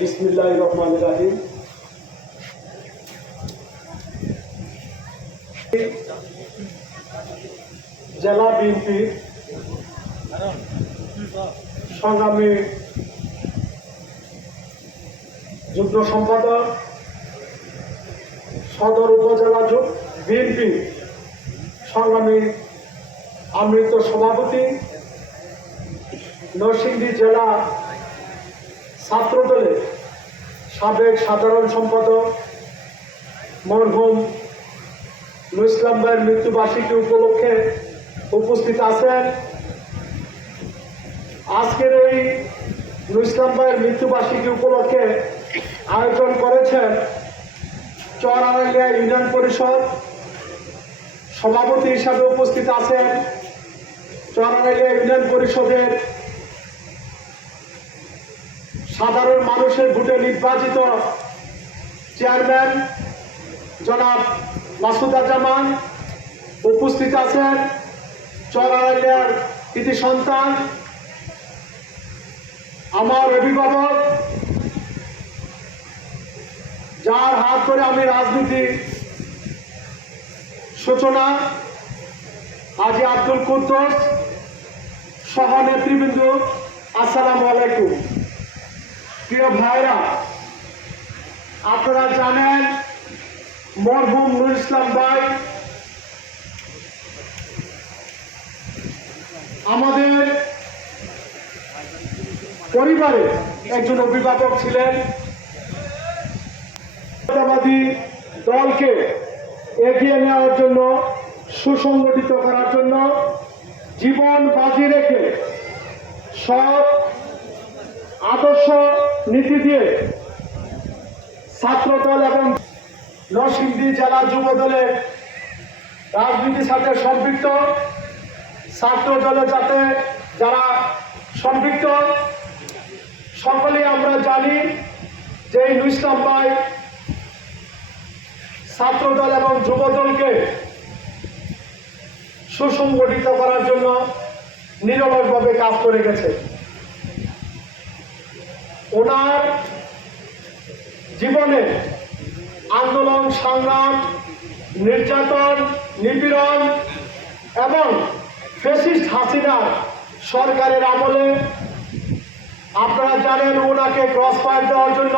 বিসমিল্লাহির রহমানির রহিম। জেলা বিএনপি সংগ্রামী যুগ্ম সম্পাদক, সদর উপজেলা বিএনপি সংগ্রামী আমৃত সভাপতি, নরসিংদী জেলা ছাত্রদলের সাবেক সাধারণ সম্পাদক মরহুম নুর ইসলাম ভাইয়ের মৃত্যুবার্ষিকী উপলক্ষে উপস্থিত আছেন। আজকের এই নুর ইসলাম ভাইয়ের মৃত্যুবার্ষিকী উপলক্ষে আয়োজন করেছেন চরআড়াইলিয়া ইউনিয়ন পরিষদ। সভাপতি হিসাবে উপস্থিত আছেন চরআড়াইলিয়া ইউনিয়ন পরিষদের সাধারণ মানুষের ভোটে নির্বাচিত চেয়ারম্যান জনাব মাসুদুজ্জামান। উপস্থিত আছেন চরআড়াইলিয়ার কৃতি সন্তান, আমার অভিভাবক, যার হাত ধরে আমি রাজনীতি সূচনা, হাজী আব্দুল কুদ্দুস সহ নেতৃবৃন্দ, আসসালামু আলাইকুম। প্রিয় ভাইরা, আপনারা জানেন মরহুম নুর ইসলাম ভাই আমাদের পরিবারে একজন অভিভাবক ছিলেন। দলকে এগিয়ে নেওয়ার জন্য, সুসংগঠিত করার জন্য জীবন বাজি রেখে সব আদর্শ নীতি দিয়ে ছাত্রদল এবং নরসিংদী জেলা যুব দলের রাজনীতির সাথে সম্পৃক্ত, ছাত্র দলের সাথে যারা সম্পৃক্ত সকলেই আমরা জানি যে এই নুর ইসলাম ভাই ছাত্রদল এবং যুব দলকে সুসংগঠিত করার জন্য নিরলসভাবে কাজ করে গেছে। ওনার জীবনে আন্দোলন, সংগ্রাম, নির্যাতন, নিপীড়ন এবং ফ্যাসিস্ট হাসিনার সরকারের আমলে আপনারা জানেন ওনাকে ক্রস ফায়ার দেওয়ার জন্য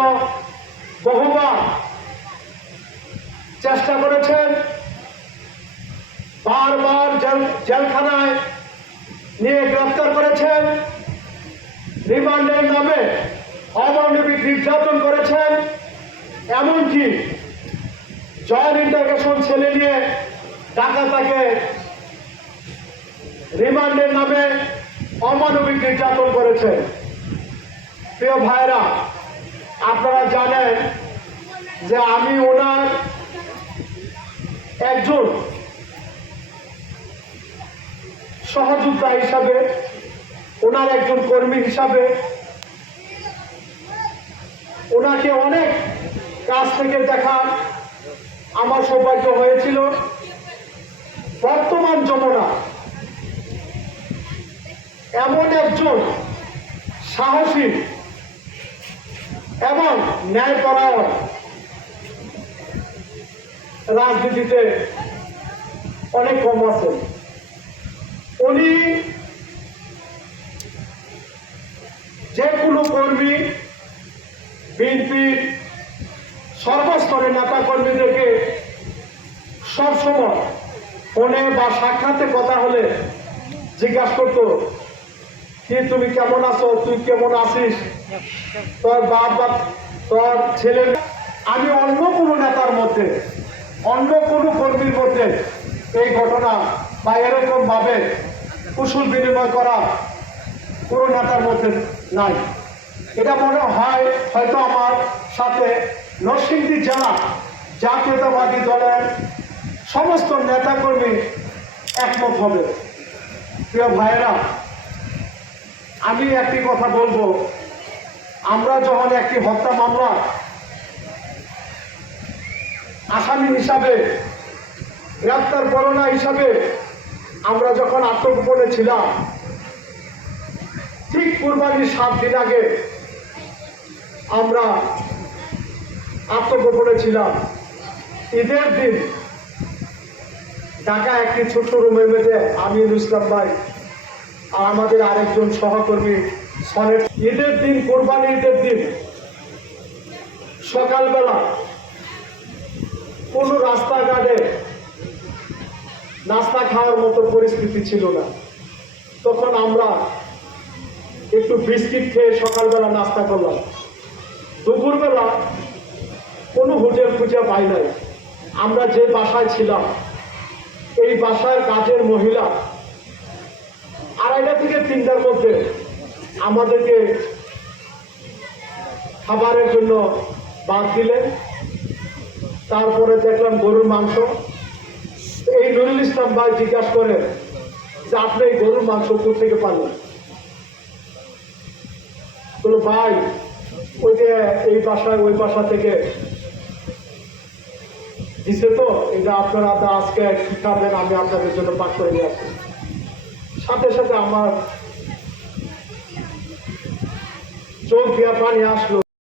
বহুবার চেষ্টা করেছেন, বারবার জেলখানায় নিয়ে গ্রেফতার করেছেন, রিমান্ডের নামে অমানবিক নির্যাতন করেছেন, এমনকি জয়েন্ট ইন্টারোগেশন ছেলে নিয়ে ঢাকা তাকে রিমান্ডের নামে অমানবিক নির্যাতন করেছেন। প্রিয় ভাইরা, আপনারা জানেন যে আমি ওনার একজন সহযোদ্ধা হিসাবে, ওনার একজন কর্মী হিসাবে ওনাকে অনেক কাছ থেকে দেখার আমার সৌভাগ্য হয়েছিল। বর্তমান যমুনা এমন একজন সাহসী এবং ন্যায়পরায়ণ রাজনীতিতে অনেক কম আছে। উনি যে কোনো কর্মী, বিএনপির সর্বস্তরের নেতা কর্মীদেরকে সবসময় ফোনে বা সাক্ষাতে কথা হলে জিজ্ঞাসা করতো, কি তুমি কেমন আছো, তুই কেমন আছিস, তোর বাপ তোর ছেলে। আমি অন্য কোনো নেতার মধ্যে, অন্য কোনো কর্মীর মধ্যে এই ঘটনা বা এরকম ভাবে কুশল বিনিময় করা কোনো নেতার মধ্যে নাই। এটা মনে হয় হয়তো আমার সাথে নরসিংদী জেলা জাতীয়তাবাদী দলের সমস্ত নেতাকর্মী একমত হবে। প্রিয় ভাইয়েরা, আমি একটি কথা বলবো, আমরা যখন একটি হত্যা মামলা আসামি হিসাবে, গ্রেপ্তার করোনা হিসাবে আমরা যখন আত্মগোপনে ছিলাম, ঠিক কুরবানির 7 দিন আগে আমরা আত্মগোপনে ছিলাম। ঈদের দিন ঢাকা একটি ছোট্ট রুমের মধ্যে আমি ইসলাম ভাই আর আমাদের আরেকজন সহকর্মী সনেট, ঈদের দিন, কোরবানি ঈদের দিন সকালবেলা কোনো রাস্তাঘাটে নাস্তা খাওয়ার মতো পরিস্থিতি ছিল না। তখন আমরা একটু বিস্কিট খেয়ে সকালবেলা নাস্তা করলাম। দুপুরবেলা কোনো হোটেল খুঁজে পাই নাই। আমরা যে বাসায় ছিলাম এই বাসার কাজের মহিলা 2:30 থেকে 3টার মধ্যে আমাদেরকে খাবারের জন্য বাদ দিলেন। তারপরে দেখলাম গরুর মাংস। এই নুরুল ইসলাম ভাই জিজ্ঞাসা করে যে আপনি এই গরুর মাংস কোথা থেকে পাবেন? বললো ভাই ওই যে এই বাসায় ওই বাসা থেকে দিছে, তো এটা আপনারা আজকে কি খাবেন আমি আপনাদের জন্য পাক করে নিয়ে আসবো। সাথে সাথে আমার চোখ দিয়া পানি আসলো